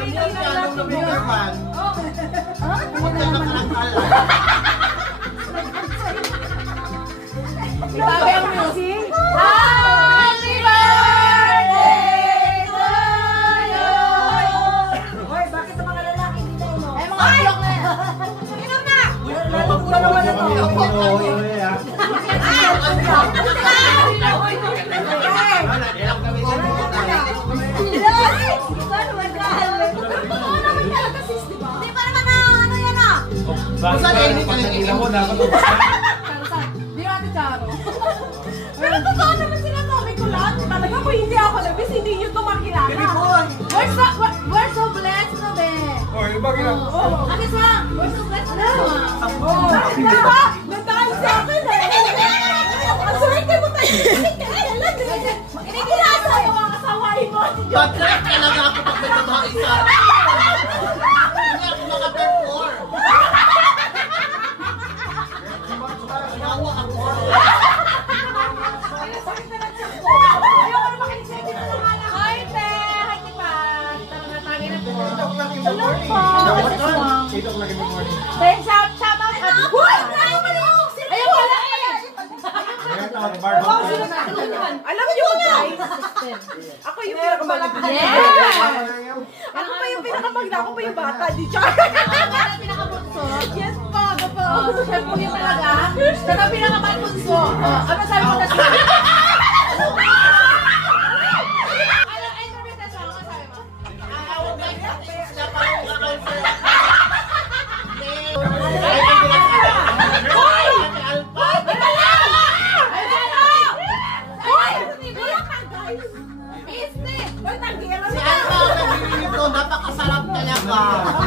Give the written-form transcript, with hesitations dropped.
Nandiyan si Anong na number 1. Pumunta na kalangkalan. Sabi ang music. Happy birthday to you! Hoy, bakit ang mga lalaki dito, no? Ay, mga vlog na yan. Inom na! Lalabog na naman ito. Hindi pa naman na ano yan ah! Basta Lenny ka lang Tingnan mo, dapat Di natin Charo. Pero totoo naman sinasabi ko lang. Talaga kung hindi ako nabis, hindi nyo ito makilala. We're so blessed na be. Oh, iba ginagawa. Kasi sa, we're so blessed na be. Diba? Nandaan sa akin eh. Ang swerte mo tayo. Inikilasa yung mga kasawain mo. Batrek talaga ako pag may trabaho isa. Hindi ako makaperform. Nawa ako. Ayoko na makinig sa inyo ng mga anak. Hi, te! Hi, Tipan! Tangin na po. Hello po! Then, shout out at Tipan! Ayun pala eh! Alam niyo guys, ako yung pinakamaganda. Yeah! Ako pa yung pinakamaganda, ako pa yung bata. Di char. Pinakabunso. Yes pa, ako pa. Siya po yung talaga. Siya na pinakabunso. Ano sabi mo na siya? Ano, interpretation? Ano sabi mo? Si Alpha ang nagbibigay ko, napakasarap talaga.